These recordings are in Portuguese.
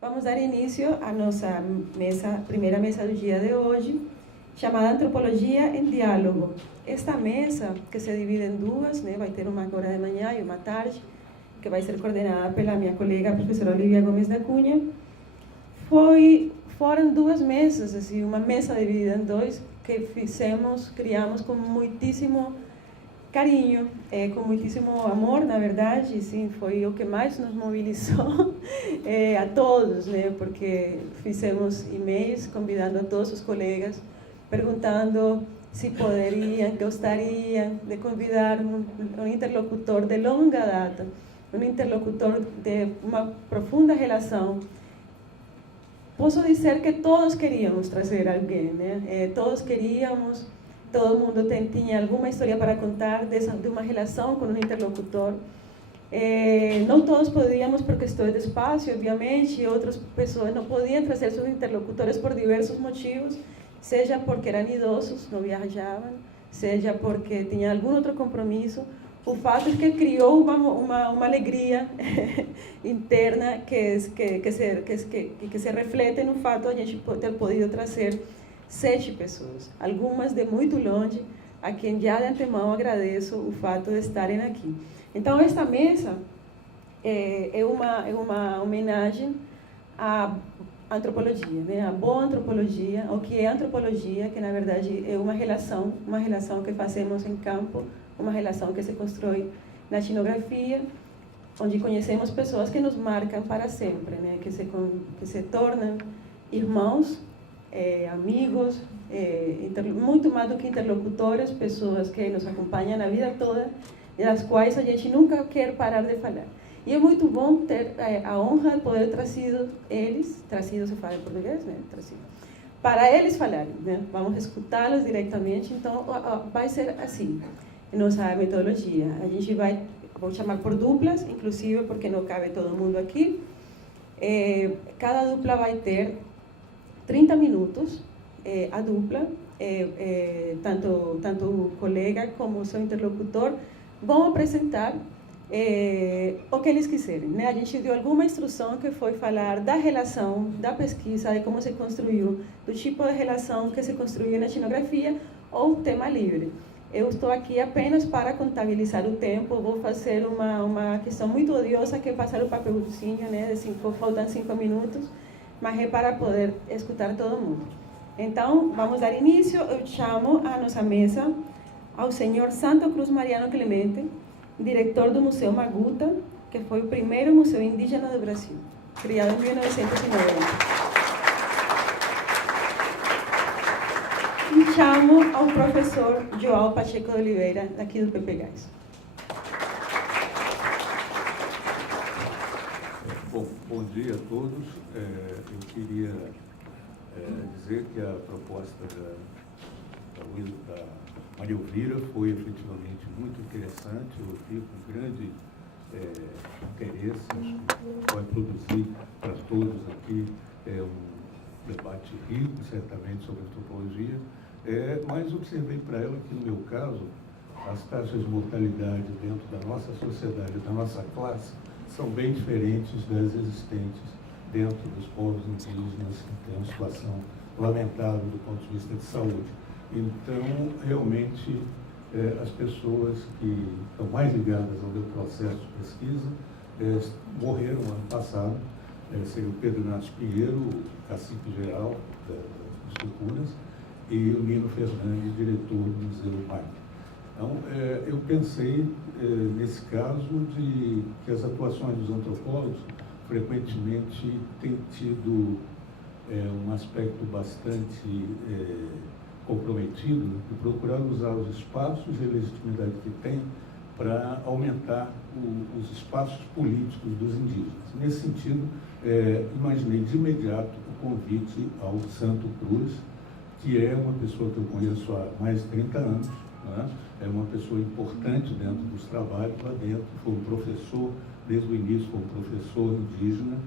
Vamos dar início à nossa primeira mesa do dia de hoje, chamada Antropologia em Diálogo. Esta mesa, que se divide em duas, vai ter uma agora de manhã e uma tarde, que vai ser coordenada pela minha colega, a professora Olivia Gomes da Cunha. Foram duas mesas, assim, uma mesa dividida em dois, que criamos com muitíssimo carinho, com muitíssimo amor, na verdade, sim, foi o que mais nos mobilizou a todos, porque fizemos e-mails convidando a todos os colegas, perguntando se poderiam, gostariam de convidar um interlocutor de longa data, um interlocutor de uma profunda relação. Posso dizer que todos queríamos trazer alguém, todos queríamos. Todo mundo tinha alguma história para contar de uma relação com um interlocutor. Não todos podíamos por questões de espaço, obviamente, e outras pessoas não podiam trazer seus interlocutores por diversos motivos, seja porque eram idosos, não viajavam, seja porque tinham algum outro compromisso. O fato é que criou uma alegria interna que se reflete no fato de a gente ter podido trazer 7 pessoas, algumas de muito longe, a quem já de antemão agradeço o fato de estarem aqui. Então, esta mesa é uma homenagem à antropologia, à boa antropologia, o que é antropologia, que na verdade é uma relação que fazemos em campo, uma relação que se constrói na etnografia, onde conhecemos pessoas que nos marcam para sempre, que se tornam irmãos, amigos, muito mais do que interlocutores, pessoas que nos acompanham a vida toda, das quais a gente nunca quer parar de falar. E é muito bom ter a honra de poder trazido se fala em português, trazido, para eles falarem, vamos escutá-los diretamente. Então vai ser assim, nossa metodologia. A gente vou chamar por duplas, inclusive porque não cabe todo mundo aqui. Cada dupla vai ter 30 minutos, a dupla, tanto o colega como o seu interlocutor vão apresentar o que eles quiserem. A gente deu alguma instrução que foi falar da relação, da pesquisa, de como se construiu, do tipo de relação que se construiu na etnografia, ou tema livre. Eu estou aqui apenas para contabilizar o tempo, vou fazer uma questão muito odiosa, que é passar o papelzinho, faltam 5 minutos, mas é para poder escutar todo mundo. Então, vamos dar início. Eu chamo à nossa mesa ao senhor Santo Cruz Mariano Clemente, diretor do Museu Maguta, que foi o primeiro museu indígena do Brasil, criado em 1990. E chamo ao professor João Pacheco de Oliveira, aqui do PPGás. Bom dia a todos. Eu queria dizer que a proposta da Maria Elvira foi efetivamente muito interessante. Eu ouvi com grande interesse. Acho que vai produzir para todos aqui um debate rico, certamente, sobre antropologia. Mas observei para ela que, no meu caso, as taxas de mortalidade dentro da nossa sociedade, da nossa classe, são bem diferentes das existentes dentro dos povos indígenas, que têm uma situação lamentável do ponto de vista de saúde. Então, realmente, as pessoas que estão mais ligadas ao meu processo de pesquisa morreram ano passado. Seria o Pedro Inácio Pinheiro, o cacique-geral das culturas, e o Nino Fernandes, diretor do Museu Maia. Então, eu pensei, nesse caso, de que as atuações dos antropólogos frequentemente têm tido um aspecto bastante comprometido, de procurar usar os espaços e a legitimidade que tem para aumentar os espaços políticos dos indígenas. Nesse sentido, imaginei de imediato o convite ao Santo Cruz, que é uma pessoa que eu conheço há mais de 30 anos, é uma pessoa importante dentro dos trabalhos lá dentro, foi um professor, desde o início, foi um professor indígena,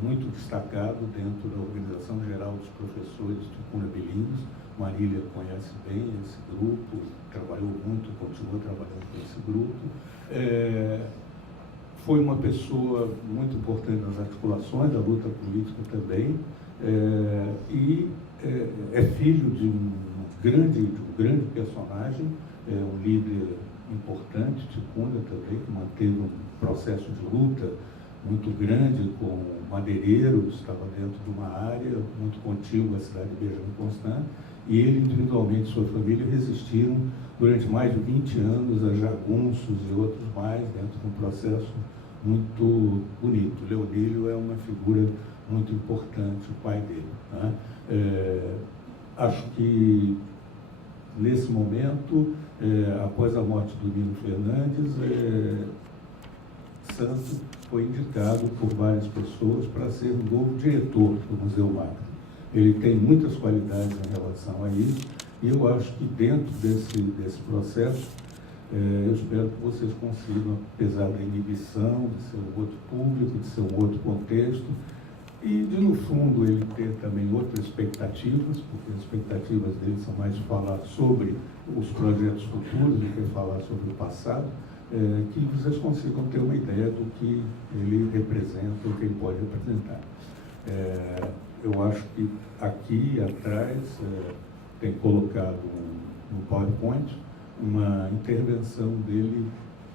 muito destacado dentro da Organização Geral dos Professores de Cuna Bilíngues. Marília conhece bem esse grupo, trabalhou muito, continua trabalhando com esse grupo. foi uma pessoa muito importante nas articulações da luta política também, e é filho de um grande personagem, um líder importante, Ticuna também, que manteve um processo de luta muito grande com madeireiros, estava dentro de uma área muito contígua à cidade de Benjamin Constant, e ele individualmente e sua família resistiram durante mais de 20 anos a jagunços e outros mais, dentro de um processo muito bonito. Leonílio é uma figura muito importante, o pai dele, né? Acho que nesse momento, após a morte do Nilo Fernandes, Santo foi indicado por várias pessoas para ser o novo diretor do Museu Magno. Ele tem muitas qualidades em relação a isso, e eu acho que dentro desse processo, eu espero que vocês consigam, apesar da inibição, de ser um outro público, de ser um outro contexto, e de, no fundo, ele ter também outras expectativas, porque as expectativas dele são mais de falar sobre os projetos futuros do que falar sobre o passado, que vocês consigam ter uma ideia do que ele representa, o que ele pode representar. Eu acho que aqui atrás tem colocado no PowerPoint uma intervenção dele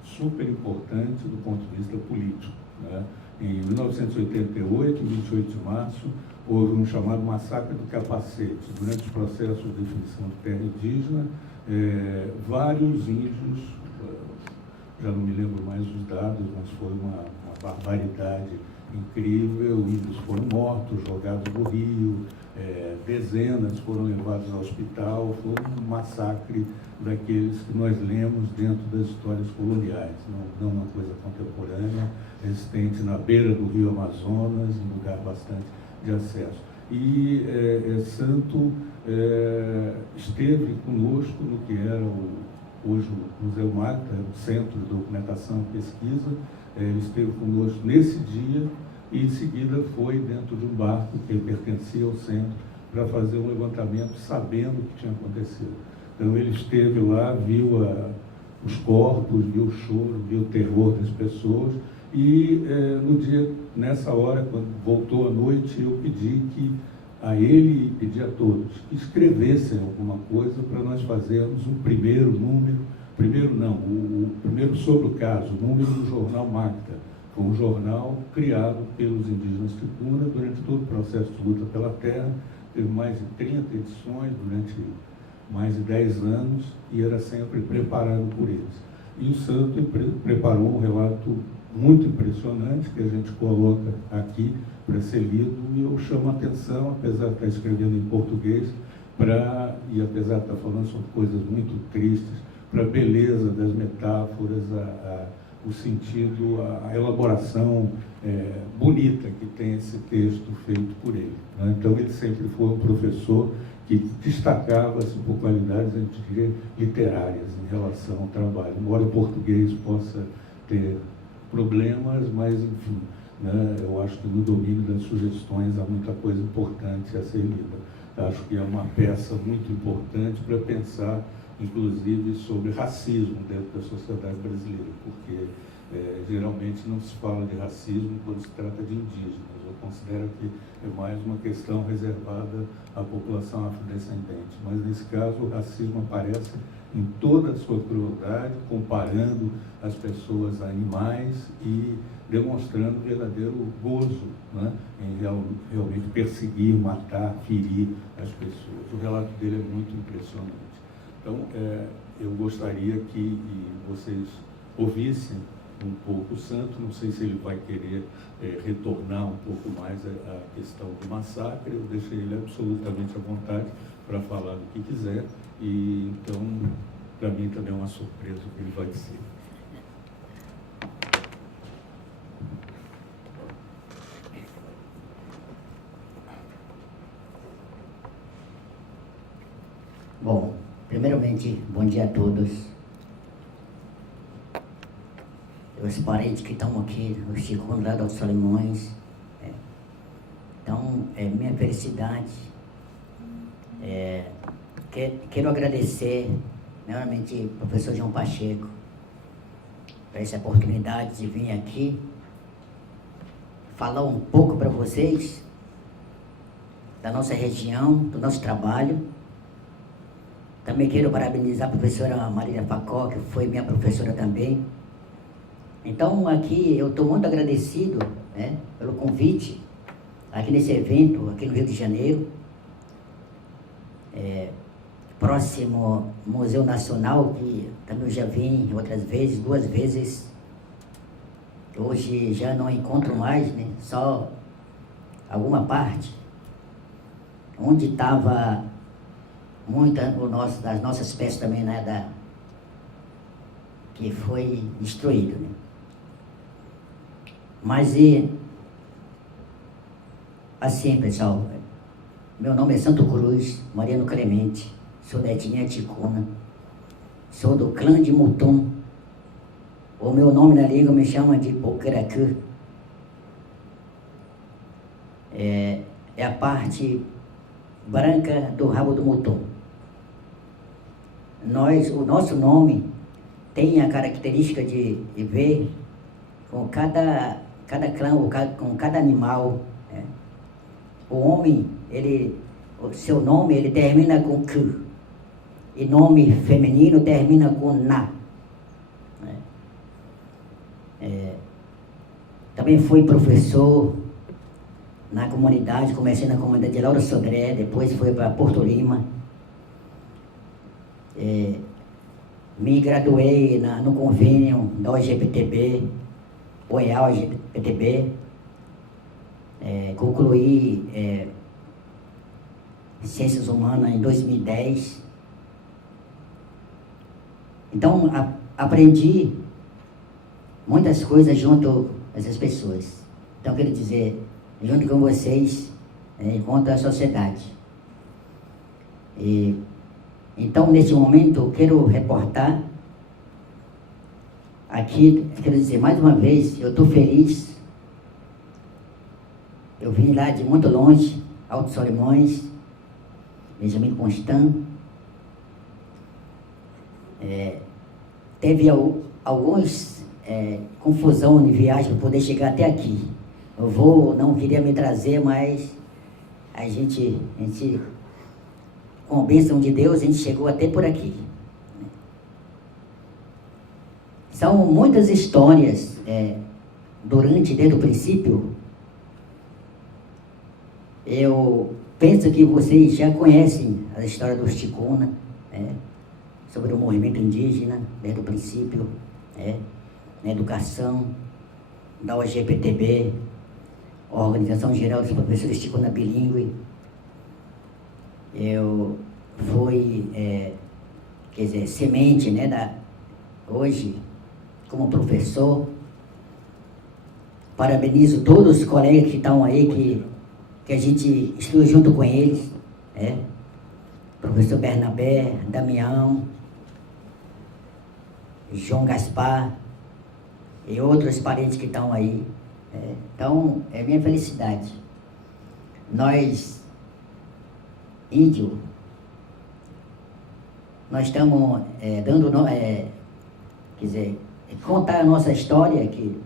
super importante do ponto de vista político, né? Em 1988, 28 de março, houve um chamado Massacre do Capacete. Durante os processos de definição de terra indígena, vários índios, já não me lembro mais os dados, mas foi uma barbaridade incrível, índios foram mortos, jogados no rio, dezenas foram levados ao hospital, foi um massacre daqueles que nós lemos dentro das histórias coloniais, não uma coisa contemporânea, existente na beira do rio Amazonas, em lugar bastante de acesso. E Santo esteve conosco no que era hoje o Museu Magno, o Centro de Documentação e Pesquisa. Ele esteve conosco nesse dia e, em seguida, foi dentro de um barco que pertencia ao centro para fazer um levantamento sabendo o que tinha acontecido. Então, ele esteve lá, viu os corpos, viu o choro, viu o terror das pessoas e, nessa hora, quando voltou à noite, eu pedi a ele e pedi a todos que escrevessem alguma coisa para nós fazermos um primeiro número, o primeiro sobre o caso, número do jornal Magda. Foi um jornal criado pelos indígenas Ticuna durante todo o processo de luta pela terra, teve mais de 30 edições durante mais de 10 anos e era sempre preparado por eles. E o Santo preparou um relato muito impressionante que a gente coloca aqui para ser lido, e eu chamo a atenção, apesar de estar escrevendo em português, e apesar de estar falando sobre coisas muito tristes, para a beleza das metáforas, o sentido, a elaboração bonita que tem esse texto feito por ele, né? Então, ele sempre foi um professor que destacava-se por qualidades, a gente diria, literárias em relação ao trabalho, embora o português possa ter problemas, mas, enfim, né, eu acho que no domínio das sugestões há muita coisa importante a ser lida. Acho que é uma peça muito importante para pensar, inclusive, sobre racismo dentro da sociedade brasileira, porque geralmente não se fala de racismo quando se trata de indígenas. Eu considero que é mais uma questão reservada à população afrodescendente, mas nesse caso o racismo aparece em toda a sua crueldade, comparando as pessoas a animais e demonstrando verdadeiro gozo, né, em realmente perseguir, matar, ferir as pessoas. O relato dele é muito impressionante. Então, eu gostaria que vocês ouvissem um pouco o Santo, não sei se ele vai querer retornar um pouco mais à questão do massacre, eu deixei ele absolutamente à vontade para falar do que quiser, e então, para mim também é uma surpresa o que ele vai dizer. Bom, primeiramente, bom dia a todos. Os parentes que estão aqui, os Ticuna lá dos Solimões. Então, minha felicidade. Quero agradecer, primeiramente, ao professor João Pacheco, por essa oportunidade de vir aqui falar um pouco para vocês da nossa região, do nosso trabalho. Também quero parabenizar a professora Marília Facó, que foi minha professora também. Então, aqui eu estou muito agradecido, né, pelo convite, aqui nesse evento, aqui no Rio de Janeiro. Próximo Museu Nacional, que também eu já vim outras vezes, 2 vezes. Hoje já não encontro mais, né, só alguma parte, onde estava muita das nossas peças também, né, que foi destruído, né. Mas assim, pessoal, meu nome é Santo Cruz, Mariano Clemente, sou da etnia ticuna, sou do clã de Mutum. O meu nome na língua me chama de Pocaracu. É a parte branca do rabo do Mutum. O nosso nome tem a característica de ver com cada clã, com cada animal, né? O homem, o seu nome, ele termina com K, e nome feminino termina com Na. Também fui professor na comunidade, comecei na comunidade de Lauro Sodré, depois fui para Porto Lima. Me graduei no convênio da OGPTB, OEA OGPTB. Concluí Ciências Humanas em 2010. Então, aprendi muitas coisas junto a essas pessoas. Então, quero dizer, junto com vocês, enquanto a sociedade. Então, nesse momento, quero reportar aqui, quero dizer, mais uma vez, eu estou feliz. Eu vim lá de muito longe, Alto Solimões, Benjamin Constant. Teve alguns confusão de viagem para poder chegar até aqui. Não queria me trazer, mas a gente com a bênção de Deus, a gente chegou até por aqui. São muitas histórias, desde o princípio. Eu penso que vocês já conhecem a história dos ticuna, sobre o movimento indígena, desde o princípio, na educação, da OGPTB, Organização Geral dos Professores Ticuna Bilíngue. Eu fui, semente, hoje, como professor. Parabenizo todos os colegas que estão aí, que a gente estuda junto com eles, professor Bernabé, Damião, João Gaspar e outros parentes que estão aí. Então, é minha felicidade. Nós, índio, nós estamos contar a nossa história aqui,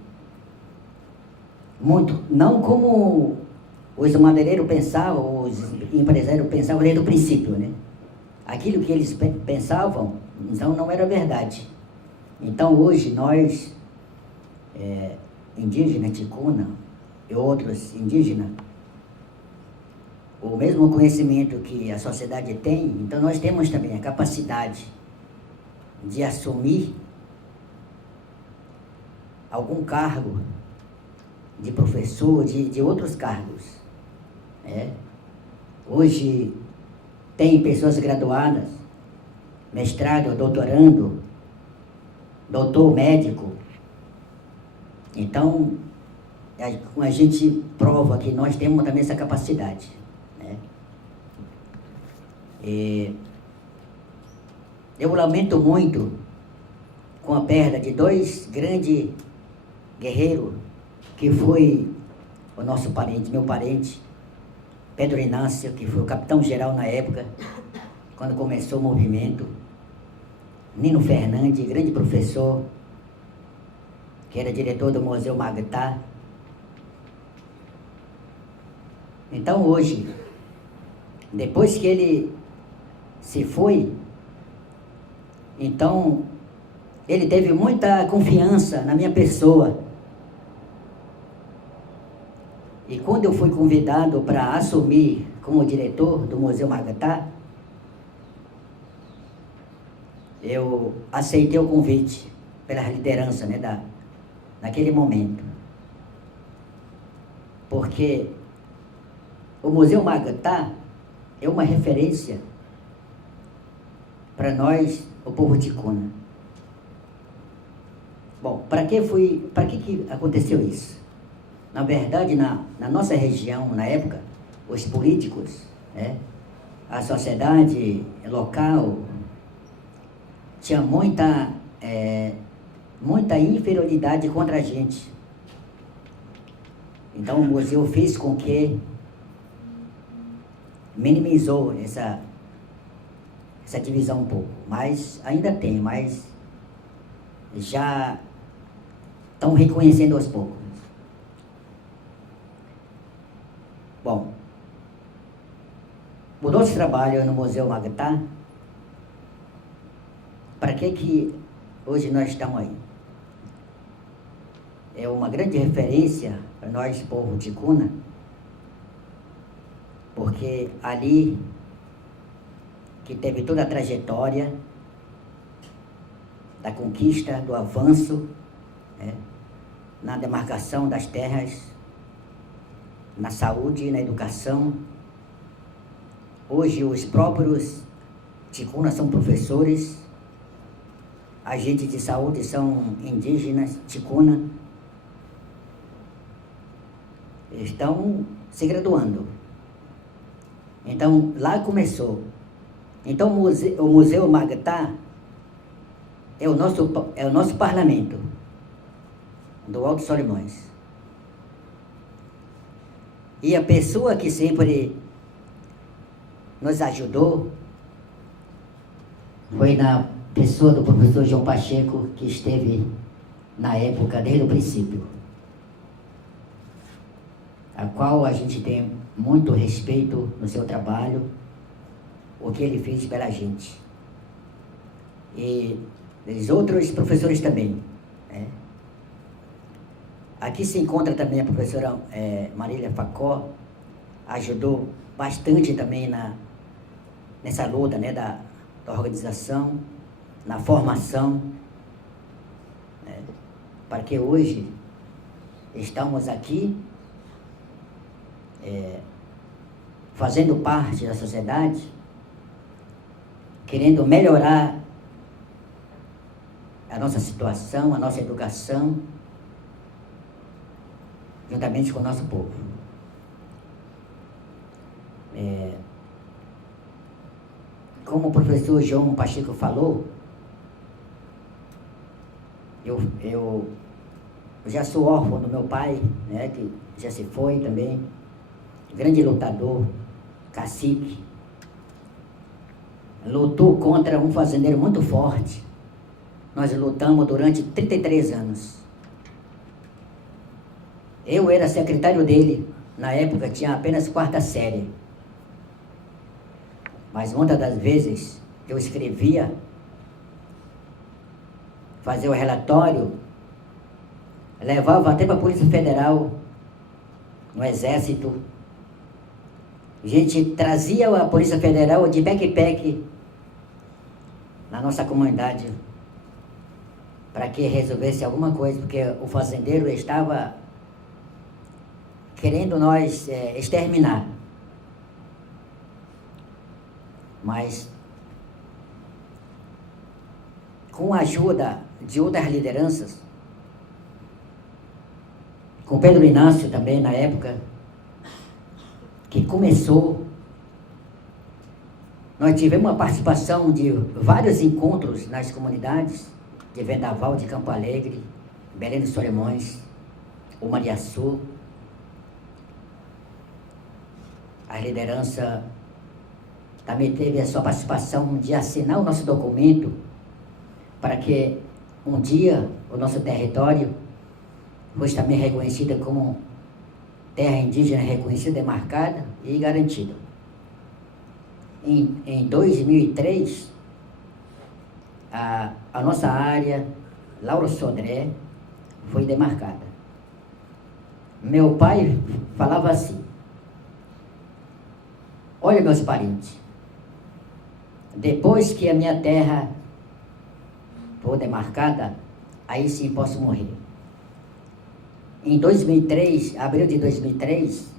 muito, não como os madeireiros pensavam, os empresários pensavam desde o princípio, né? Aquilo que eles pensavam, então não era verdade. Então hoje nós, indígenas, ticuna e outros indígenas, o mesmo conhecimento que a sociedade tem, então nós temos também a capacidade de assumir algum cargo de professor, de outros cargos. Hoje tem pessoas graduadas, mestrado, doutorando, doutor médico. Então, a gente prova que nós temos também essa capacidade. Eu lamento muito com a perda de 2 grandes guerreiros, que foi o nosso parente, meu parente, Pedro Inácio, que foi o capitão-geral na época, quando começou o movimento, Nino Fernandes, grande professor, que era diretor do Museu Magtá. Então hoje, depois que ele se foi, então ele teve muita confiança na minha pessoa. E quando eu fui convidado para assumir como diretor do Museu Magtá, eu aceitei o convite pela liderança, né, naquele momento. Porque o Museu Magtá é uma referência para nós, o povo ticuna. Bom, para que aconteceu isso? Na verdade, na nossa região, na época, os políticos, né, a sociedade local, tinha muita inferioridade contra a gente. Então o museu fez com que minimizou essa divisão um pouco, mas ainda tem, mas já estão reconhecendo aos poucos. Bom, o nosso trabalho no Museu Magtá, para que hoje nós estamos aí? É uma grande referência para nós, povo ticuna, porque ali que teve toda a trajetória da conquista, do avanço, né, na demarcação das terras, na saúde, na educação. Hoje os próprios ticunas são professores, agentes de saúde são indígenas, ticuna, estão se graduando. Então lá começou. Então o Museu Magtá é o nosso parlamento do Alto Solimões. E a pessoa que sempre nos ajudou foi na pessoa do professor João Pacheco, que esteve na época, desde o princípio, a qual a gente tem muito respeito no seu trabalho, o que ele fez pela gente. E os outros professores também, né? Aqui se encontra também a professora Marília Facó, ajudou bastante também nessa luta, né, da organização, na formação, né, para que hoje estamos aqui fazendo parte da sociedade, querendo melhorar a nossa situação, a nossa educação, juntamente com o nosso povo. Como o professor João Pacheco falou, eu já sou órfão do meu pai, né, que já se foi também, grande lutador, cacique, lutou contra um fazendeiro muito forte. Nós lutamos durante 33 anos. Eu era secretário dele, na época tinha apenas 4ª série. Mas muitas das vezes eu escrevia, fazia o relatório, levava até para a Polícia Federal, no Exército. A gente trazia a Polícia Federal de backpack na nossa comunidade para que resolvesse alguma coisa, porque o fazendeiro estava querendo nós exterminar. Mas com a ajuda de outras lideranças, com Pedro Inácio também na época, que começou, nós tivemos uma participação de vários encontros nas comunidades de Vendaval, de Campo Alegre, Belém dos Solimões, o Mariaçu. A liderança também teve a sua participação de assinar o nosso documento para que um dia o nosso território foi também reconhecida como terra indígena reconhecida, demarcada e garantida. Em 2003, a nossa área, Lauro Sodré, foi demarcada. Meu pai falava assim: olha, meus parentes, depois que a minha terra for demarcada, aí sim posso morrer. Em 2003, abril de 2003,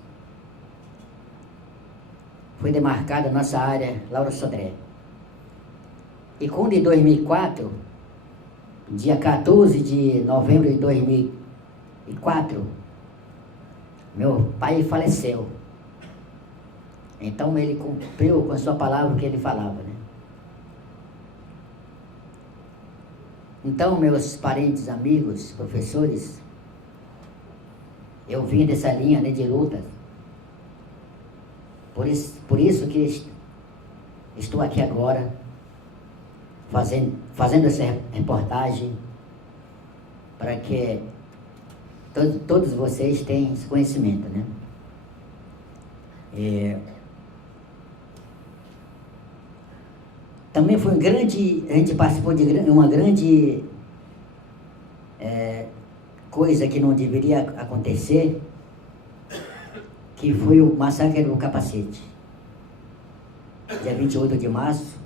foi demarcada a nossa área, Lauro Sodré. E quando em 2004, dia 14 de novembro de 2004, meu pai faleceu. Então ele cumpriu com a sua palavra que ele falava, né? Então, meus parentes, amigos, professores, eu vim dessa linha, né, de luta. Por isso que estou aqui agora, fazendo essa reportagem, para que todos vocês tenham esse conhecimento, né? Também foi a gente participou de uma grande coisa que não deveria acontecer, que foi o massacre do Capacete, dia 28 de março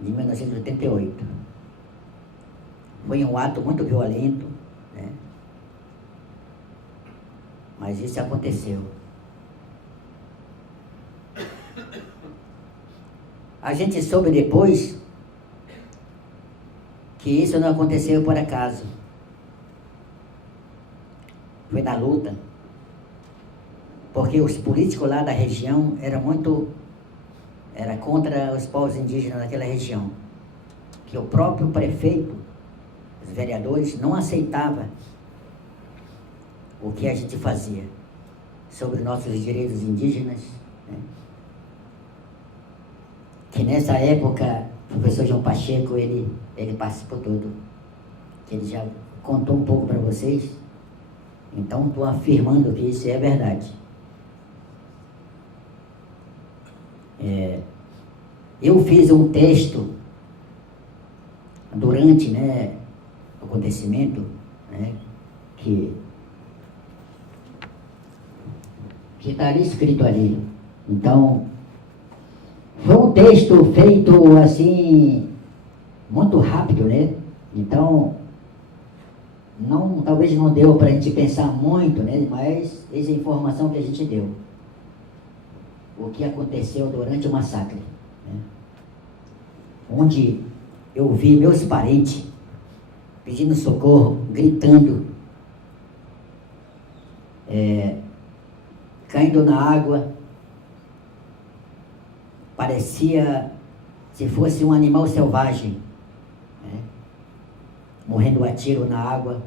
de 1988. Foi um ato muito violento, né? Mas isso aconteceu. A gente soube depois que isso não aconteceu por acaso. Foi na luta. Porque os políticos lá da região era contra os povos indígenas daquela região. Que o próprio prefeito, os vereadores, não aceitavam o que a gente fazia sobre nossos direitos indígenas, né? Que nessa época, o professor João Pacheco, ele participou tudo. Que ele já contou um pouco para vocês. Então, estou afirmando que isso é verdade. Eu fiz um texto durante, né, o acontecimento, né, que está ali escrito ali. Então, foi um texto feito assim, muito rápido, né? Então, talvez não deu para a gente pensar muito, né? Mas essa é a informação que a gente deu. O que aconteceu durante o massacre, né? Onde eu vi meus parentes pedindo socorro, gritando, caindo na água. Parecia se fosse um animal selvagem, né? Morrendo a tiro na água,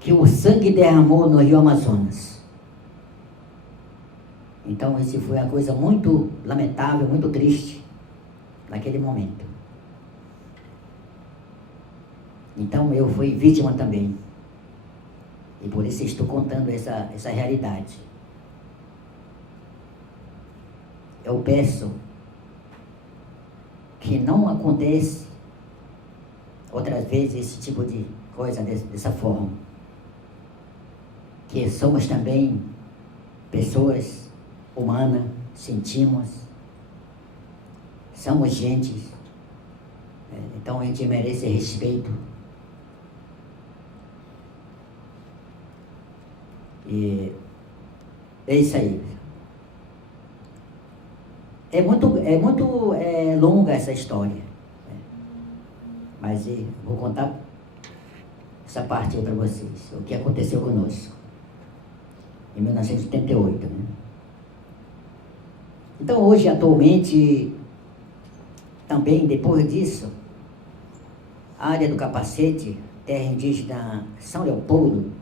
que o sangue derramou no Rio Amazonas. Então, isso foi uma coisa muito lamentável, muito triste, naquele momento. Então, eu fui vítima também. E por isso estou contando essa realidade. Eu peço que não aconteça outras vezes esse tipo de coisa dessa forma. Que somos também pessoas humanas, sentimos, somos gente, então a gente merece respeito. E é isso aí. É muito longa essa história, né? Mas vou contar essa parte aí para vocês, o que aconteceu conosco em 1988, né? Então hoje, atualmente, também depois disso, a área do Capacete, terra indígena São Leopoldo,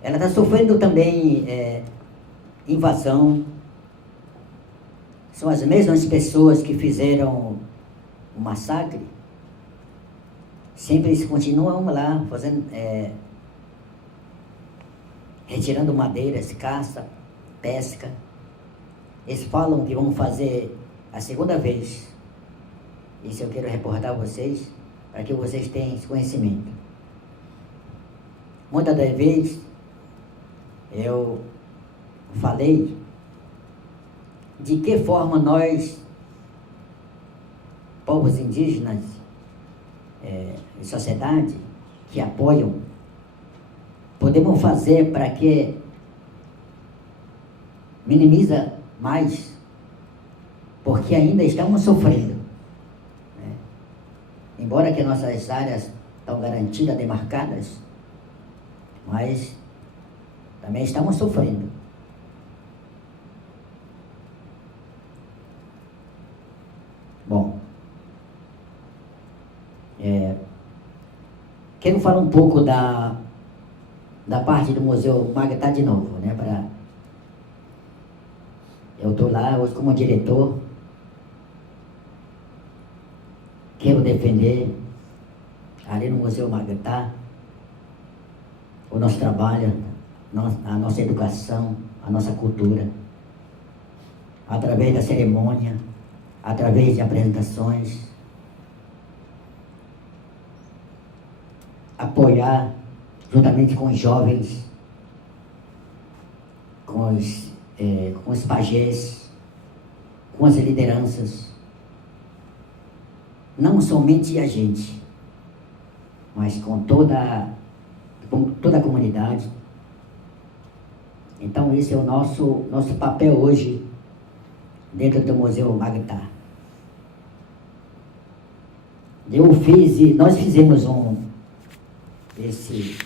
ela está sofrendo também invasão. São as mesmas pessoas que fizeram o massacre, sempre eles continuam lá fazendo, retirando madeiras, caça, pesca. Eles falam que vão fazer a segunda vez. Isso eu quero reportar a vocês, para que vocês tenham esse conhecimento. Muitas das vezes, eu falei de que forma nós, povos indígenas e sociedade que apoiam, podemos fazer para que minimiza mais, porque ainda estamos sofrendo, né? Embora que nossas áreas estão garantidas, demarcadas, mas também estamos sofrendo. Bom, quero falar um pouco da parte do Museu Magda de novo, né? Eu estou lá hoje como diretor, quero defender ali no Museu Magda o nosso trabalho, a nossa educação, a nossa cultura, através da cerimônia, através de apresentações, apoiar juntamente com os jovens, com os pajés, com as lideranças, não somente a gente, mas com toda a comunidade. Então esse é o nosso papel hoje dentro do Museu Magda. Nós fizemos esse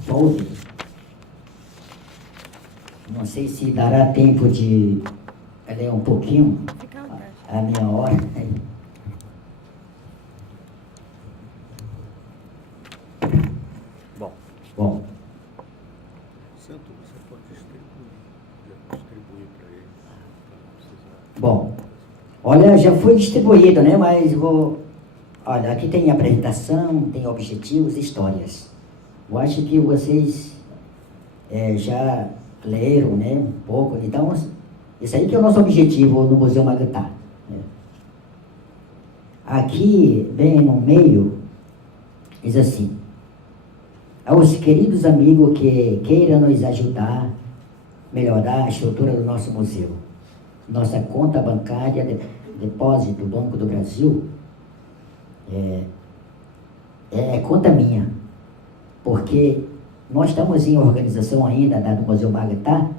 folder. Não sei se dará tempo de ler um pouquinho a minha hora. Bom. Santo, você pode distribuir para ele. Bom, olha, já foi distribuído, né? Mas olha, aqui tem apresentação, tem objetivos, histórias. Eu acho que vocês já leram, né? Um pouco. Então, isso aí que é o nosso objetivo no Museu Magda, né? Aqui, bem no meio, diz assim: aos queridos amigos que queiram nos ajudar a melhorar a estrutura do nosso museu. Nossa conta bancária, depósito, Banco do Brasil, é conta minha, porque nós estamos em organização ainda do Museu Magda,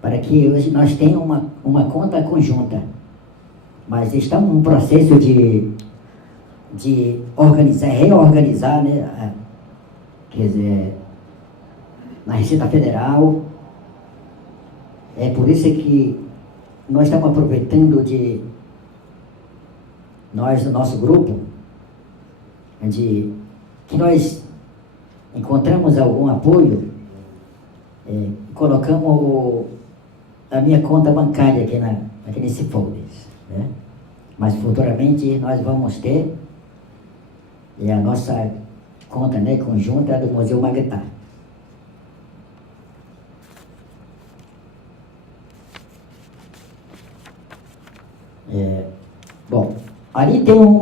para que hoje nós tenhamos uma conta conjunta, mas estamos num processo de reorganizar, né? Quer dizer, na Receita Federal. É por isso que nós estamos aproveitando do nosso grupo, que nós encontramos algum apoio, colocamos a minha conta bancária aqui nesse folder, né? Mas futuramente nós vamos ter a nossa conta, né, conjunta do Museu Magda. Bom, ali tem um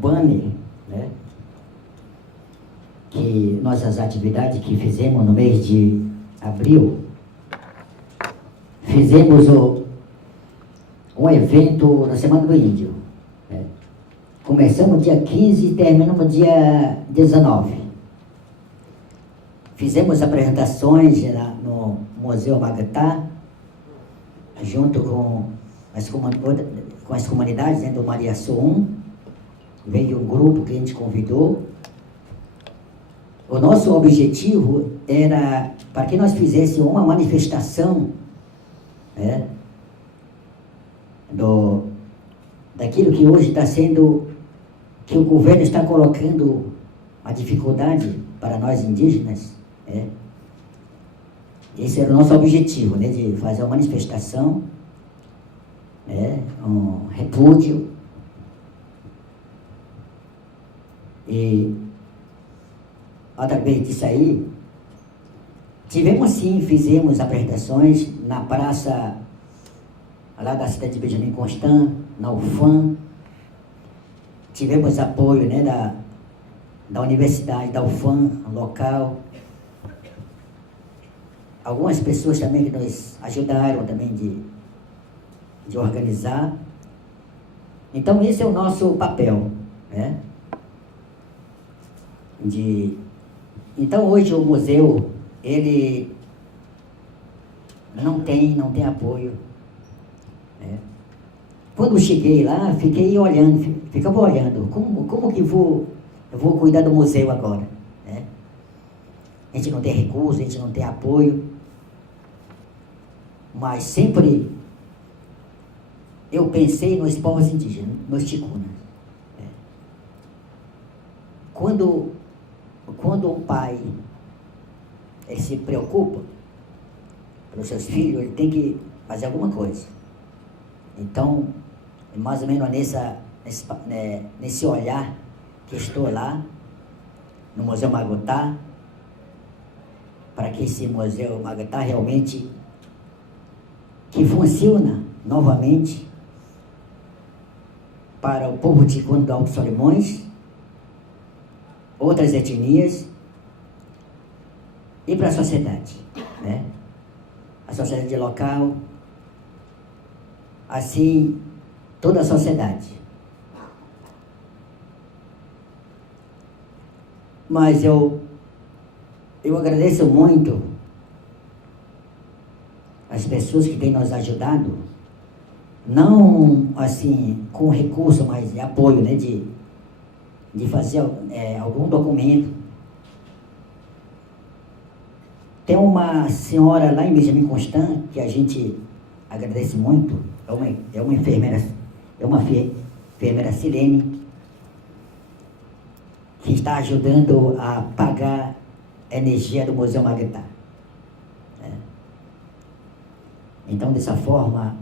banner, né, que nossas atividades que fizemos no mês de abril. Fizemos um evento na Semana do Índio, né? Começamos dia 15 e terminamos dia 19. Fizemos apresentações no Museu Magda, junto com as comunidades, né, do Maria Soum. Veio um grupo que a gente convidou. O nosso objetivo era para que nós fizéssemos uma manifestação, né, daquilo que hoje está sendo, que o governo está colocando a dificuldade para nós indígenas, né? Esse era o nosso objetivo, né, de fazer uma manifestação, né, um repúdio E, através disso aí, tivemos sim, fizemos apresentações na praça lá da cidade de Benjamin Constant, na UFAM. Tivemos apoio, né, da universidade, da UFAM, local. Algumas pessoas também que nos ajudaram também de organizar. Então esse é o nosso papel, né? Então hoje o museu, ele não tem apoio, né? Quando eu cheguei lá, ficava olhando, como que eu vou cuidar do museu agora, né? A gente não tem recurso, a gente não tem apoio, mas sempre eu pensei nos povos indígenas, nos ticunas. Né? Quando o pai ele se preocupa pelos seus filhos, ele tem que fazer alguma coisa. Então, mais ou menos nesse olhar que estou lá no Museu Magotá, para que esse Museu Magotá realmente que funciona novamente para o povo ticuna do Alto Solimões, outras etnias e para a sociedade, né? A sociedade local, assim, toda a sociedade. Mas eu agradeço muito as pessoas que têm nos ajudado, não assim com recurso, mas de apoio, né, de fazer algum documento. Tem uma senhora lá em Benjamin Constant que a gente agradece muito, é uma enfermeira Silene, que está ajudando a pagar a energia do Museu Magotá. Então, dessa forma,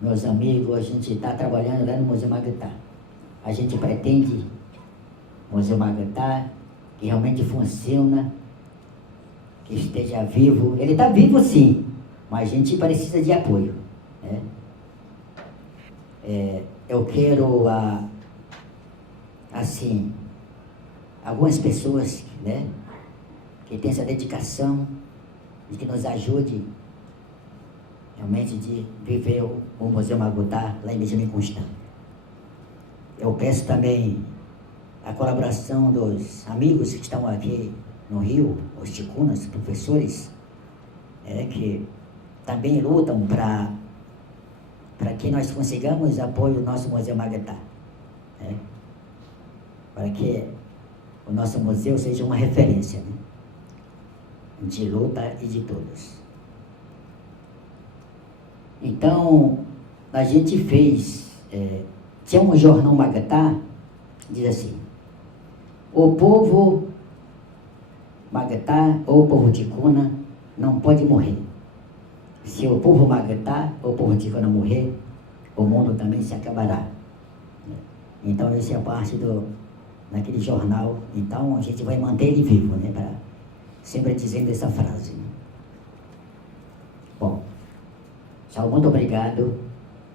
meus amigos, a gente está trabalhando lá no Museu Magotá. A gente pretende o Museu Magotá que realmente funciona, que esteja vivo. Ele está vivo sim, mas a gente precisa de apoio, né? Eu quero, assim, algumas pessoas, né, que têm essa dedicação e que nos ajude realmente de viver o Museu Magotá lá em Benjamin Constant. Eu peço também a colaboração dos amigos que estão aqui no Rio, os ticunas, professores, que também lutam para que nós consigamos apoio ao nosso Museu Magotá, né? Para que o nosso museu seja uma referência, né, de luta e de todos. Então, a gente fez, tinha um jornal Magotá, diz assim: o povo Magotá ou o povo ticuna não pode morrer. Se o povo Magotá ou o povo ticuna morrer, o mundo também se acabará. Então, essa é a parte daquele jornal. Então, a gente vai manter ele vivo, né, para sempre dizendo essa frase, né? Bom, tchau, muito obrigado.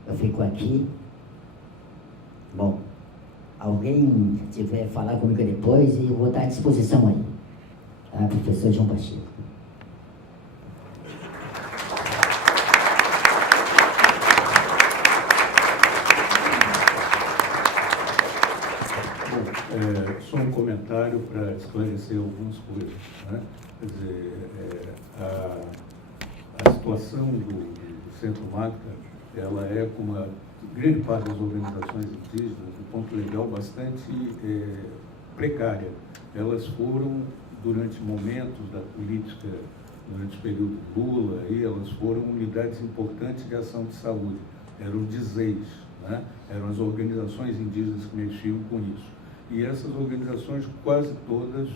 Eu fico aqui. Bom, alguém tiver falar comigo depois, e eu vou estar à disposição aí. Tá, professor João Pacheco. Só um comentário para esclarecer algumas coisas, né? Quer dizer, a situação do Centro Magotá, ela é, como a grande parte das organizações indígenas, do ponto legal, bastante precária. Elas foram, durante momentos da política, durante o período Lula, elas foram unidades importantes de ação de saúde. Eram os DISEIs, né? Eram as organizações indígenas que mexiam com isso. E essas organizações, quase todas,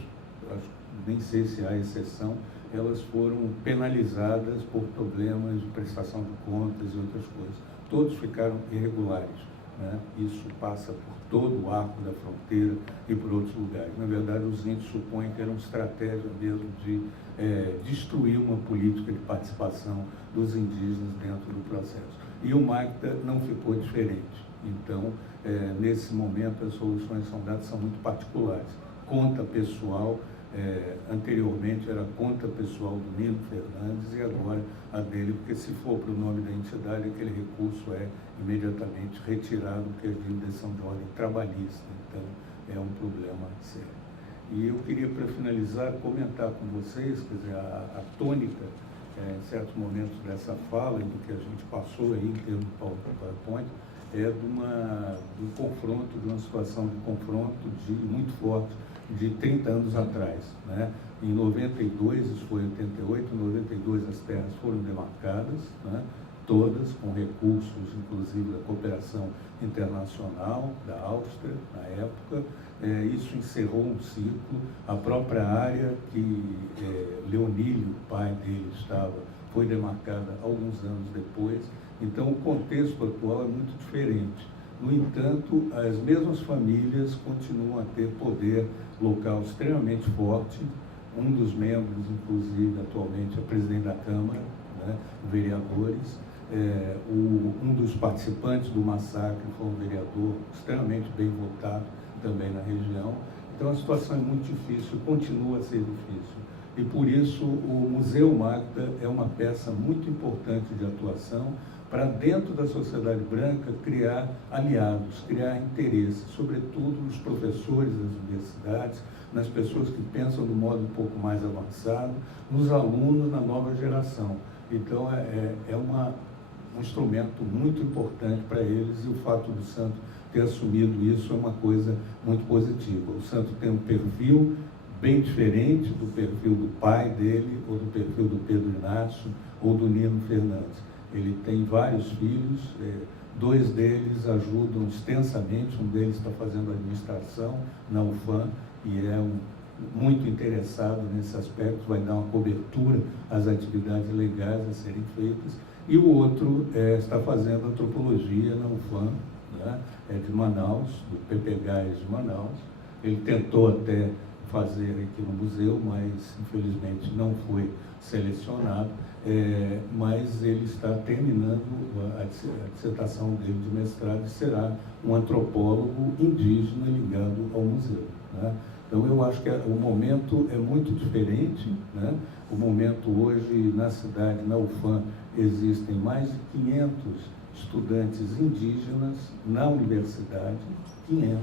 nem sei se há exceção, elas foram penalizadas por problemas de prestação de contas e outras coisas. Todos ficaram irregulares. né? Isso passa por todo o arco da fronteira e por outros lugares. Na verdade, os índios supõem que era uma estratégia mesmo de destruir uma política de participação dos indígenas dentro do processo. E o MACTA não ficou diferente. Então, nesse momento, as soluções que são dadas são muito particulares. Conta pessoal, anteriormente era conta pessoal do Nino Fernandes e agora a dele, porque se for para o nome da entidade, aquele recurso é imediatamente retirado, porque é de indeção de ordem trabalhista. Então, é um problema sério. E eu queria, para finalizar, comentar com vocês, quer dizer, a tônica, em certos momentos dessa fala, e do que a gente passou aí em termos de PowerPoint, é do confronto, de uma situação de confronto muito forte de 30 anos atrás, né? Em 92, isso foi 88, em 92 as terras foram demarcadas, né? Todas com recursos, inclusive da cooperação internacional, da Áustria, na época. Isso encerrou um ciclo. A própria área que Leonílio, pai dele, foi demarcada alguns anos depois. Então, o contexto atual é muito diferente. No entanto, as mesmas famílias continuam a ter poder local extremamente forte. Um dos membros, inclusive, atualmente é presidente da Câmara, né, vereadores. Um dos participantes do massacre foi um vereador extremamente bem votado também na região. Então, a situação é muito difícil, continua a ser difícil. E, por isso, o Museu MACTA é uma peça muito importante de atuação para, dentro da sociedade branca, criar aliados, criar interesse, sobretudo nos professores das universidades, nas pessoas que pensam de modo um pouco mais avançado, nos alunos, na nova geração. Então, é um instrumento muito importante para eles, e o fato do Santo ter assumido isso é uma coisa muito positiva. O Santo tem um perfil bem diferente do perfil do pai dele, ou do perfil do Pedro Inácio, ou do Nino Fernandes. Ele tem vários filhos, 2 deles ajudam extensamente, um deles está fazendo administração na UFAM e é muito interessado nesse aspecto, vai dar uma cobertura às atividades legais a serem feitas, e o outro está fazendo antropologia na UFAM, né? É de Manaus, do PPGás de Manaus. Ele tentou até fazer aqui no museu, mas infelizmente não foi selecionado, mas ele está terminando a dissertação dele de mestrado e será um antropólogo indígena ligado ao museu, né? Então, eu acho que o momento é muito diferente, né? O momento hoje, na cidade, na UFAM, existem mais de 500 estudantes indígenas na universidade, 500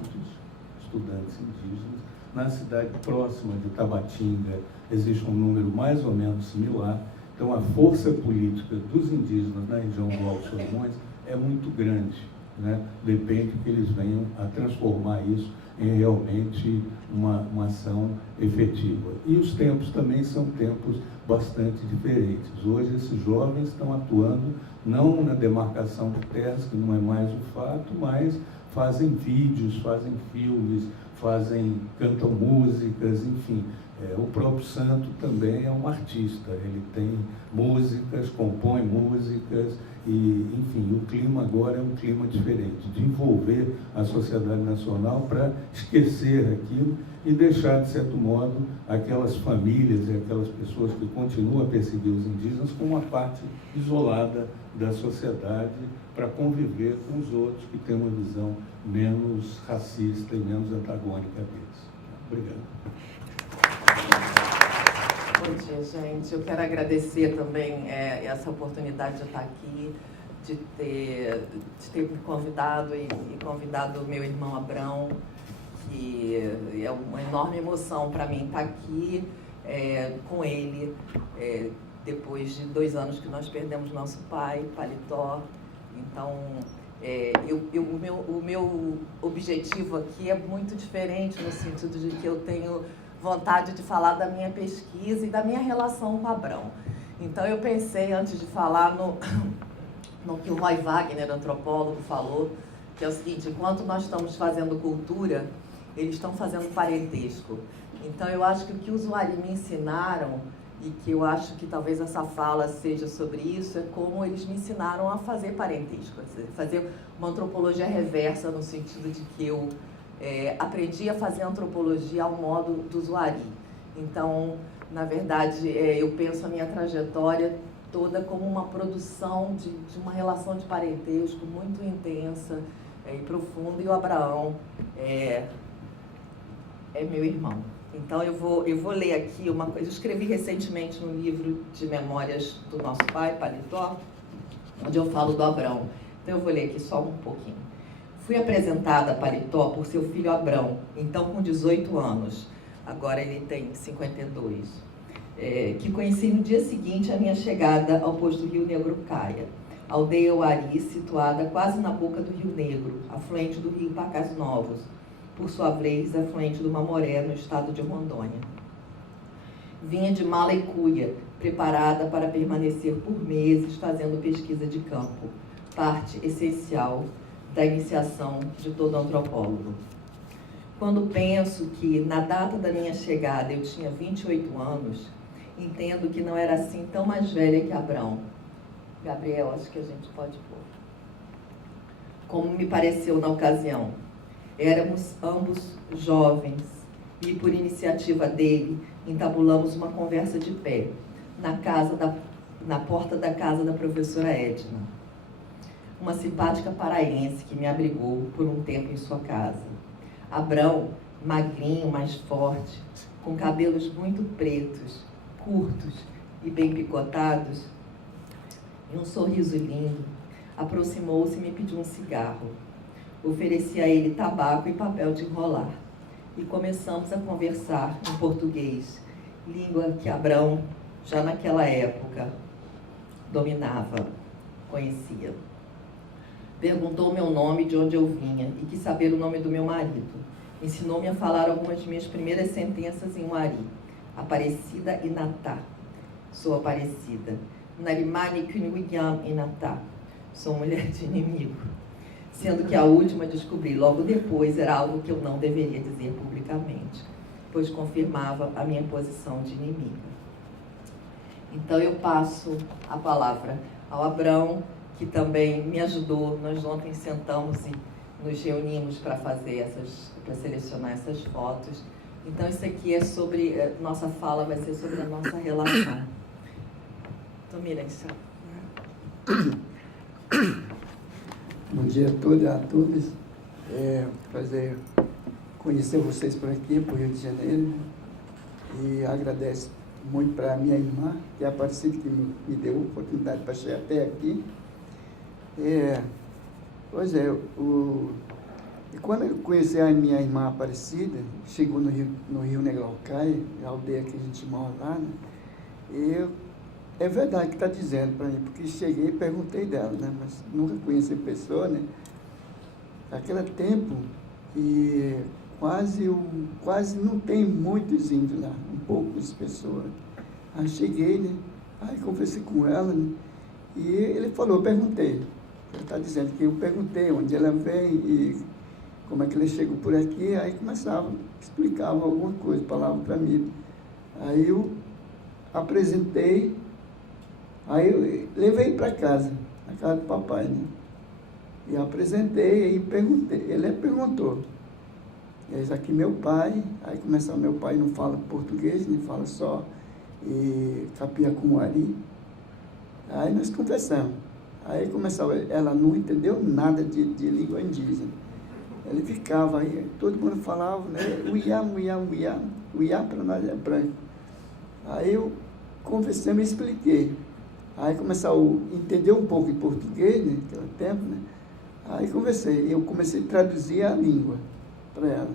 estudantes indígenas. Na cidade próxima de Tabatinga, existe um número mais ou menos similar. Então, a força política dos indígenas na região do Alto Solimões é muito grande, né? Depende que eles venham a transformar isso em realmente uma ação efetiva. E os tempos também são tempos bastante diferentes. Hoje, esses jovens estão atuando não na demarcação de terras, que não é mais o fato, mas fazem vídeos, fazem filmes, cantam músicas, enfim. O próprio Santo também é um artista, ele tem músicas, compõe músicas, e, enfim, o clima agora é um clima diferente, de envolver a sociedade nacional para esquecer aquilo e deixar, de certo modo, aquelas famílias e aquelas pessoas que continuam a perseguir os indígenas como uma parte isolada da sociedade para conviver com os outros que têm uma visão menos racista e menos antagônica deles. Obrigado. Bom dia, gente. Eu quero agradecer também essa oportunidade de estar aqui, de ter me convidado e convidado o meu irmão Abrão, que é uma enorme emoção para mim estar aqui com ele, depois de 2 anos que nós perdemos nosso pai, Paletó. Então, o meu objetivo aqui é muito diferente, no sentido de que eu tenho vontade de falar da minha pesquisa e da minha relação com Abrão. Então, eu pensei, antes de falar no que o Roy Wagner, antropólogo, falou, que é o seguinte: enquanto nós estamos fazendo cultura, eles estão fazendo parentesco. Então, eu acho que o que os Wari me ensinaram e que eu acho que talvez essa fala seja sobre isso, é como eles me ensinaram a fazer parentesco, fazer uma antropologia reversa, no sentido de que eu aprendi a fazer antropologia ao modo do Zuari. Então, na verdade, eu penso a minha trajetória toda como uma produção de uma relação de parentesco muito intensa e profunda, e o Abraão é meu irmão. Então, eu vou ler aqui uma coisa. Eu escrevi recentemente um livro de memórias do nosso pai, Paletó, onde eu falo do Abrão. Então, eu vou ler aqui só um pouquinho. Fui apresentada a Paletó por seu filho Abrão, então com 18 anos. Agora ele tem 52. Que conheci no dia seguinte à minha chegada ao posto Rio Negro Caia, aldeia Uari, situada quase na boca do Rio Negro, afluente do rio Pacas Novos, por sua vez afluente do Mamoré, no estado de Rondônia. Vinha de mala e cuia, preparada para permanecer por meses fazendo pesquisa de campo, parte essencial da iniciação de todo antropólogo. Quando penso que, na data da minha chegada, eu tinha 28 anos, entendo que não era assim tão mais velha que Abrão. Gabriel, acho que a gente pode pôr. Como me pareceu na ocasião. Éramos ambos jovens e, por iniciativa dele, entabulamos uma conversa de pé, na porta da casa da professora Edna, uma simpática paraense que me abrigou por um tempo em sua casa. Abrão, magrinho, mais forte, com cabelos muito pretos, curtos e bem picotados, e um sorriso lindo, aproximou-se e me pediu um cigarro. Ofereci a ele tabaco e papel de enrolar, e começamos a conversar em português, língua que Abrão, já naquela época, dominava, conhecia. Perguntou meu nome, de onde eu vinha, e quis saber o nome do meu marido. Ensinou-me a falar algumas de minhas primeiras sentenças em Uari. Aparecida e Natá. Sou Aparecida. Narimani Kunwiyam e Natá. Sou mulher de inimigo. Sendo que a última descobri logo depois era algo que eu não deveria dizer publicamente, pois confirmava a minha posição de inimiga. Então eu passo a palavra ao Abrão, que também me ajudou. Nós ontem sentamos e nos reunimos para selecionar essas fotos. Então isso aqui é sobre, nossa fala vai ser sobre a nossa relação. Tomirem-se. Bom dia a todas e a todos. Prazer conhecer vocês por aqui, por Rio de Janeiro. E agradeço muito para a minha irmã, que é a Aparecida, que me deu a oportunidade para chegar até aqui. E quando eu conheci a minha irmã Aparecida, chegou no Rio Negro Caia, a aldeia que a gente mora lá, né? É verdade que está dizendo para mim, porque cheguei e perguntei dela, né? Mas nunca conheci a pessoa, né? Naquele tempo, e quase não tem muitos índios lá, poucas pessoas. Aí cheguei, né? Aí conversei com ela, né? E ele falou, eu perguntei. Ele está dizendo que eu perguntei onde ela vem e como é que ele chegou por aqui. Aí começava, explicava alguma coisa, falava para mim. Aí eu apresentei. Aí eu levei para casa, na casa do papai, né? E apresentei e perguntei. Ele perguntou. Esse aqui meu pai. Aí começou, meu pai não fala português, nem fala só Capiacumuari. Aí nós conversamos. Aí começava, ela não entendeu nada de língua indígena. Ele ficava aí, todo mundo falava, né? Uiá para nós é branco. Aí eu conversei, me expliquei. Aí começava a entender um pouco de português, né, naquele tempo, né? Aí eu comecei a traduzir a língua para ela.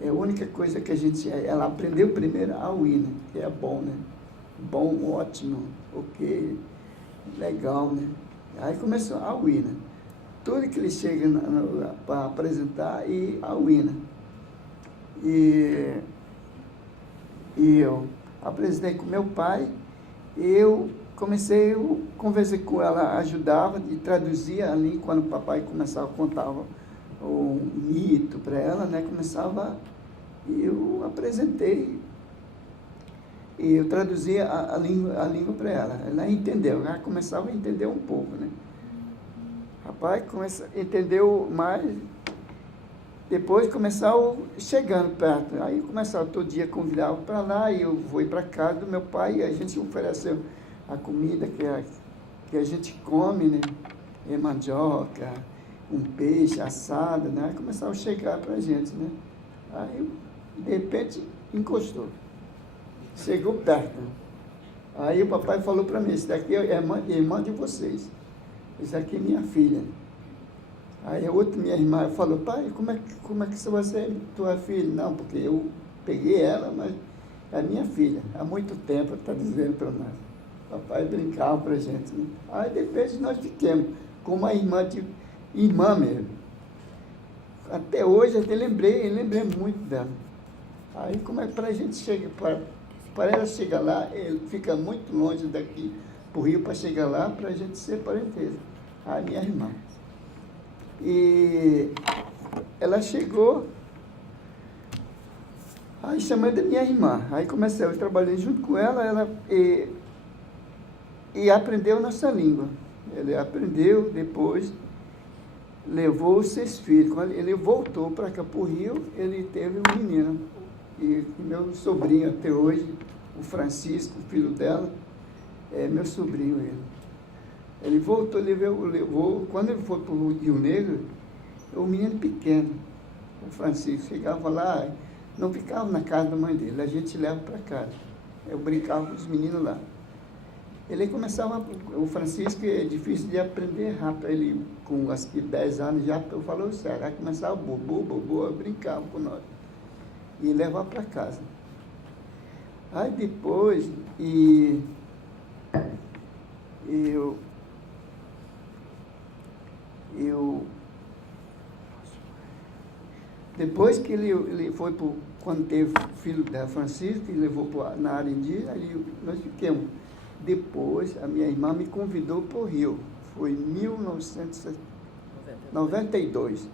É a única coisa que ela aprendeu primeiro a Uina, que é bom, né? Bom, ótimo, ok, legal, né? Aí começou a Uina. Tudo que ele chega para apresentar e a Uina. E eu apresentei com meu pai, eu conversei com ela, ajudava e traduzia ali, quando o papai começava, contava um mito para ela, né? Eu apresentei. E eu traduzia a língua para ela. Ela entendeu, ela começava a entender um pouco, né? Rapaz, entendeu mais. Depois começava chegando perto. Aí começava todo dia, convidava para lá, e eu vou ir para casa do meu pai, e a gente ofereceu a comida que a gente come, né? Mandioca, um peixe assado, né? Aí começava a chegar para a gente, né? Aí, de repente, encostou. Chegou perto. Aí o papai falou para mim, esse daqui é irmã de vocês. Esse aqui é minha filha. Aí a outra, minha irmã, falou, pai, como é que você vai ser tua filha? Não, porque eu peguei ela, mas é minha filha. Há muito tempo, está dizendo para nós. Papai brincava para a gente, né? Aí depois nós ficamos com uma irmã mesmo. Até hoje eu lembrei muito dela. Aí como é que para a gente chegar, para ela chegar lá, ele fica muito longe daqui para o Rio para chegar lá, para a gente ser parentesa. A minha irmã. E ela chegou, aí chamei da minha irmã. Aí comecei, eu trabalhei junto com ela, e aprendeu nossa língua. Ele aprendeu, depois levou os 6 filhos. Quando ele voltou para cá, para o Rio, ele teve um menino. E meu sobrinho até hoje, o Francisco, o filho dela, é meu sobrinho ele. Ele voltou, levou, quando ele foi para o Rio Negro, o menino pequeno, o Francisco, chegava lá, não ficava na casa da mãe dele, a gente leva para casa. Eu brincava com os meninos lá. Ele começava, o Francisco é difícil de aprender rápido, ele com acho que 10 anos já, eu falo sério, aí começava bobo, brincava com nós. E levava para casa. Aí depois, depois que ele foi quando teve o filho da Francisca, ele levou na área indígena, aí nós ficamos. Depois, a minha irmã me convidou para o Rio. Foi em 1992.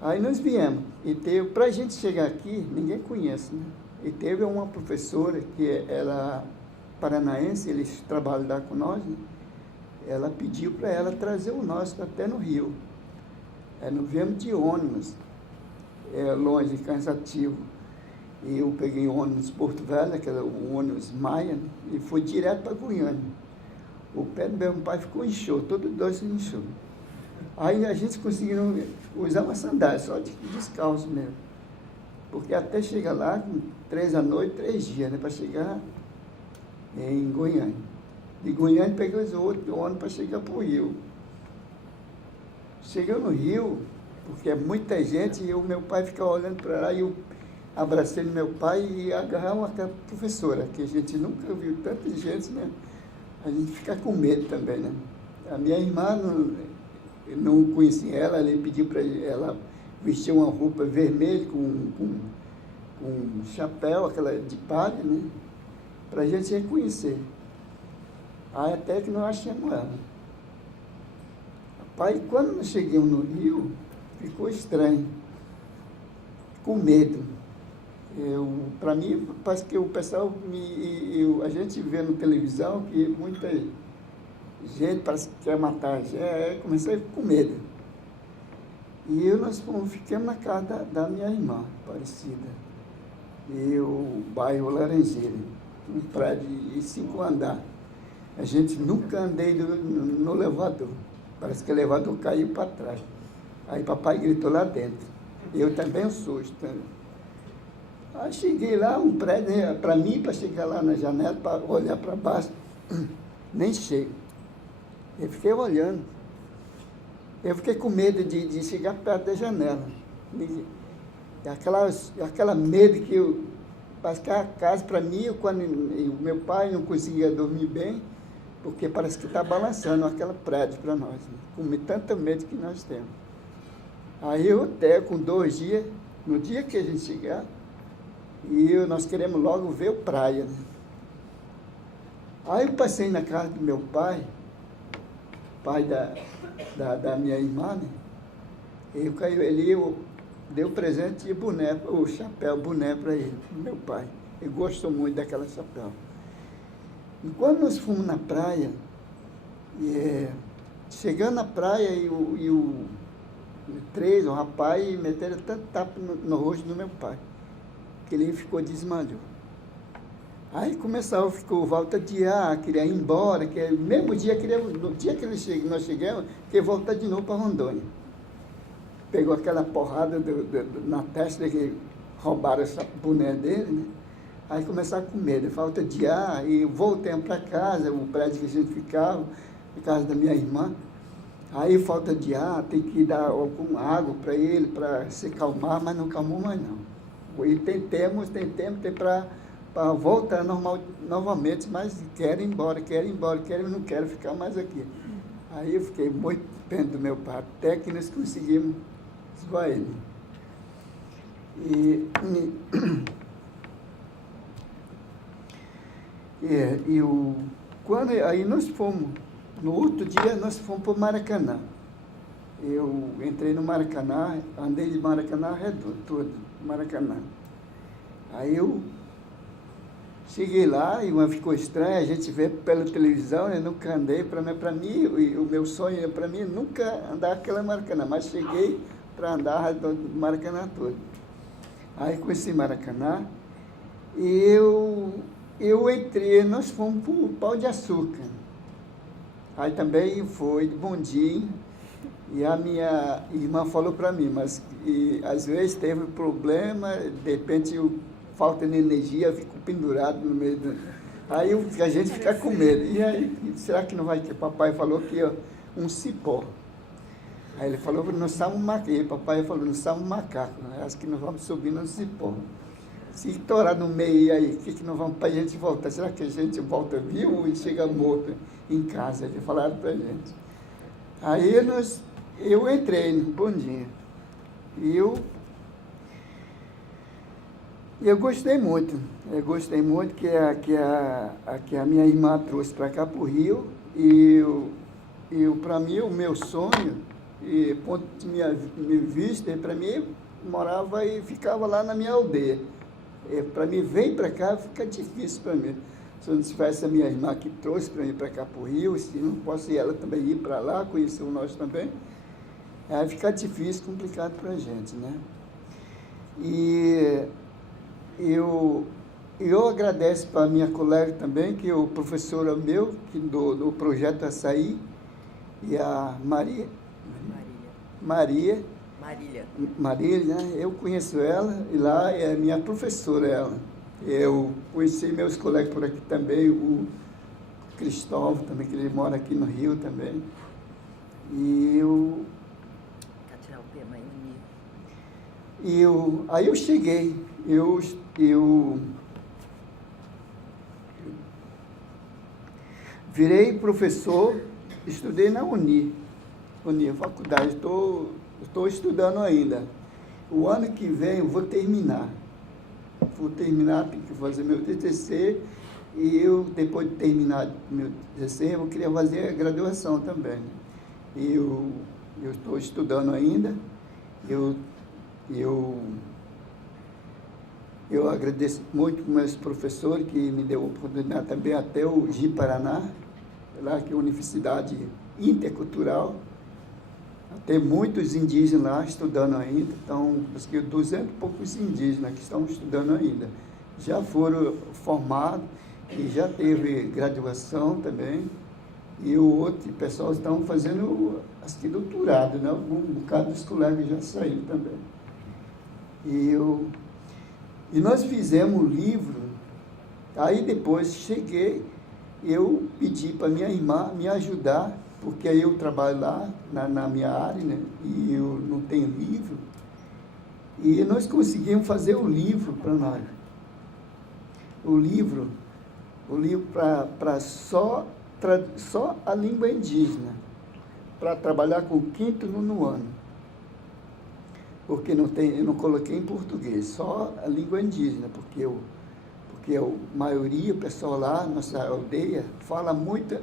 Aí nós viemos. E teve, para a gente chegar aqui, ninguém conhece, né? E teve uma professora que era paranaense, eles trabalham lá com nós, né? Ela pediu para ela trazer o nosso até no Rio. Nós viemos de ônibus, longe, cansativo. E eu peguei o ônibus Porto Velho, que era o ônibus Maia, né? E fui direto para Goiânia. O pé do meu pai ficou inchou, todos dois se inchou. Aí a gente conseguiu usar uma sandália, só de descalço mesmo. Porque até chegar lá, 3 da noite, 3 dias, né? Para chegar em Goiânia. De Goiânia peguei os outros ônibus para chegar para o Rio. Cheguei no Rio, porque é muita gente, e o meu pai ficava olhando para lá, e eu abracei meu pai e agarrava aquela professora, que a gente nunca viu tanta gente, né? A gente fica com medo também, né? A minha irmã não conhecia ela, ele pediu para ela vestir uma roupa vermelha com chapéu, aquela de palha, né? Para a gente reconhecer. Aí até que nós achamos ela. Rapaz, quando nós chegamos no Rio, ficou estranho, com medo. Para mim, parece que o pessoal, a gente vê na televisão que muita gente parece que quer matar a gente, comecei com medo. E nós ficamos na casa da minha irmã, Aparecida, e o bairro Laranjeira, um prédio de 5 andares. A gente nunca andei no elevador, parece que o elevador caiu para trás. Aí papai gritou lá dentro, eu também um susto. Aí cheguei lá, um prédio, né, para mim, para chegar lá na janela, para olhar para baixo, nem chego. Eu fiquei olhando. Eu fiquei com medo de chegar perto da janela. Aquela medo que eu... Parece que a casa, para mim, quando o meu pai não conseguia dormir bem, porque parece que está balançando aquela prédio para nós, né? Com tanto medo que nós temos. Aí eu até, com 2 dias, no dia que a gente chegar, nós queremos logo ver a praia, né? Aí eu passei na casa do meu pai da minha irmã, né? Ele deu presente de boné, o chapéu, boné para ele, meu pai. Eu gosto muito daquela chapéu. E quando nós fomos na praia, chegando na praia o rapaz, meteram tanto tapa no rosto do meu pai, que ele ficou desmaiou. Aí começava, ficou volta de queria ir embora, mesmo dia, no dia que nós chegamos, queria voltar de novo para Rondônia. Pegou aquela porrada na testa, que roubaram essa boné dele, né? Aí começava com medo, falta de ar, e voltamos para casa, o prédio que a gente ficava, na casa da minha irmã. Aí falta de ar, tem que dar alguma água para ele, para se calmar, mas não calmou mais não. E tentemos para voltar normal novamente, mas quero ir embora, não quero ficar mais aqui. Aí eu fiquei muito pena do meu pai, até que nós conseguimos zoar ele. Aí nós fomos, no outro dia nós fomos para o Maracanã. Eu entrei no Maracanã, andei de Maracanã redondo, todo, Maracanã. Aí eu cheguei lá e ficou estranho, a gente vê pela televisão, eu nunca andei, para mim, o meu sonho para mim nunca andar aquela Maracanã, mas cheguei para andar do Maracanã todo. Aí conheci Maracanã e eu entrei, nós fomos para o Pão de Açúcar. Aí também foi de bondinho, e a minha irmã falou para mim, mas às vezes teve problema, de repente falta de energia, eu fico pendurado no meio do... Aí a gente fica com medo. E aí, será que não vai ter? Papai falou que um cipó. Aí ele falou, nós somos macacos. Papai falou, nós somos macacos, né? Acho que nós vamos subir no cipó. Se estourar no meio aí, o que nós vamos para a gente voltar? Será que a gente volta vivo e chega morto em casa? Eles falaram para a gente. Aí eu entrei no bondinho. E eu gostei muito. Eu gostei muito que a minha irmã trouxe para cá, para o Rio. E para mim, o meu sonho, e ponto de minha vista, para mim, morava e ficava lá na minha aldeia. Para mim, vem para cá, fica difícil para mim. Se eu não tivesse a minha irmã que trouxe para mim para cá, para o Rio, se não posso ela também ir para lá, conhecer o nós também, aí fica difícil, complicado para a gente, né? E eu agradeço para a minha colega também, que é o professor meu, que do Projeto Açaí, e a Marília, né? Eu conheço ela, e lá é minha professora, ela. Eu conheci meus colegas por aqui também, o Cristóvão também, que ele mora aqui no Rio também. Aí eu cheguei, eu virei professor, estudei na Uni, faculdade, estou estudando ainda. O ano que vem eu vou terminar, tenho que fazer meu TCC, e depois de terminar meu TCC, eu queria fazer a graduação também. Eu estou estudando ainda, eu agradeço muito aos meus professores que me deu a oportunidade também, até o Ji-Paraná, lá que é a Universidade Intercultural. Tem muitos indígenas lá estudando ainda, então, acho que 200 e poucos indígenas que estão estudando ainda. Já foram formados e já teve graduação também, e o outro pessoal estão fazendo, acho que doutorado, né? Um bocado dos colegas já saíram também. E nós fizemos um livro, aí depois cheguei, eu pedi para minha irmã me ajudar, porque aí eu trabalho lá na minha área, né? E eu não tenho livro, e nós conseguimos fazer o livro para nós. O livro para só a língua indígena, para trabalhar com o 5º e 9º ano. Porque eu não coloquei em português, só a língua indígena, porque a maioria, o pessoal lá, nossa aldeia, fala muita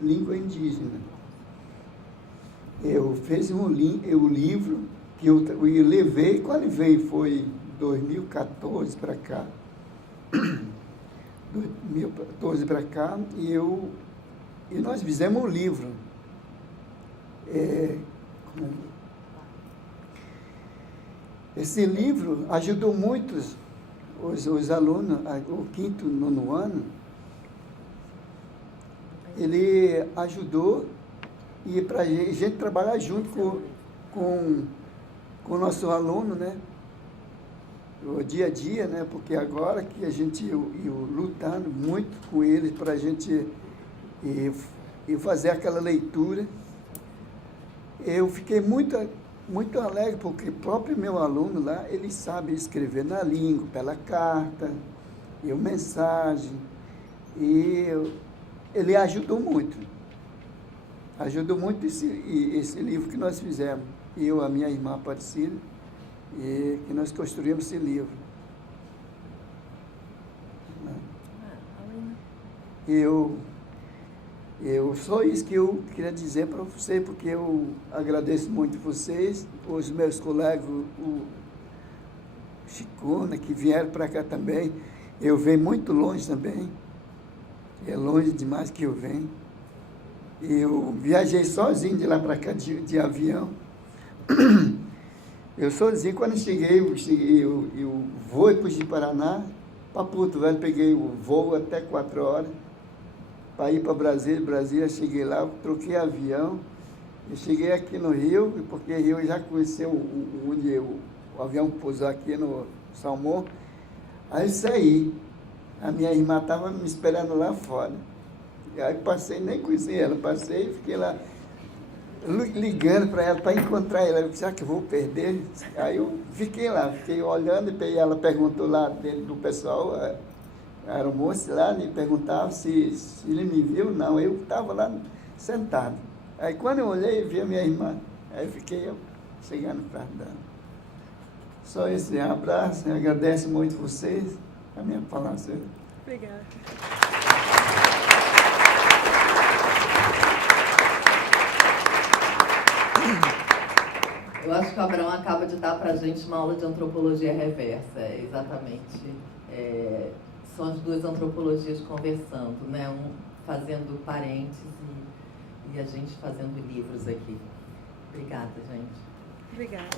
língua indígena. Eu fiz o livro que eu levei, quando veio, foi 2014 para cá. 2014 para cá, e nós fizemos um livro. Esse livro ajudou muitos os alunos, o 5º, 9º ano. Ele ajudou e para a gente trabalhar junto com o nosso aluno, né? O dia a dia, né? Porque agora que a gente lutando muito com eles para a gente e fazer aquela leitura, eu fiquei muito alegre, porque o próprio meu aluno lá, ele sabe escrever na língua, pela carta, e mensagem, e ele ajudou muito esse livro que nós fizemos, eu, a minha irmã Aparecida, e que nós construímos esse livro. Só isso que eu queria dizer para você, porque eu agradeço muito vocês, os meus colegas, o Chicona, que vieram para cá também. Eu venho muito longe também, é longe demais que eu venho. Eu viajei sozinho de lá para cá de avião. Eu sozinho, quando eu vou para o Paraná, para Porto Velho, peguei o voo até 4 horas, para ir para Brasília, cheguei lá, troquei avião, eu cheguei aqui no Rio, porque eu já conheci onde o avião pousou aqui no Salmão, aí saí, a minha irmã estava me esperando lá fora, e aí passei, nem conheci ela, passei e fiquei lá, ligando para ela, para encontrar ela, eu disse, será que eu vou perder? Aí eu fiquei lá, fiquei olhando, e ela perguntou lá dentro do pessoal, era o moço lá, me perguntava se ele me viu. Não, eu estava lá sentado. Aí quando eu olhei, vi a minha irmã, aí fiquei chegando perto dela. Só esse abraço, eu agradeço muito vocês, a minha palavra. Obrigada. Eu acho que o Abraão acaba de dar para a gente uma aula de antropologia reversa, exatamente. São as duas antropologias conversando, né? Um fazendo parênteses e a gente fazendo livros aqui. Obrigada, gente. Obrigada.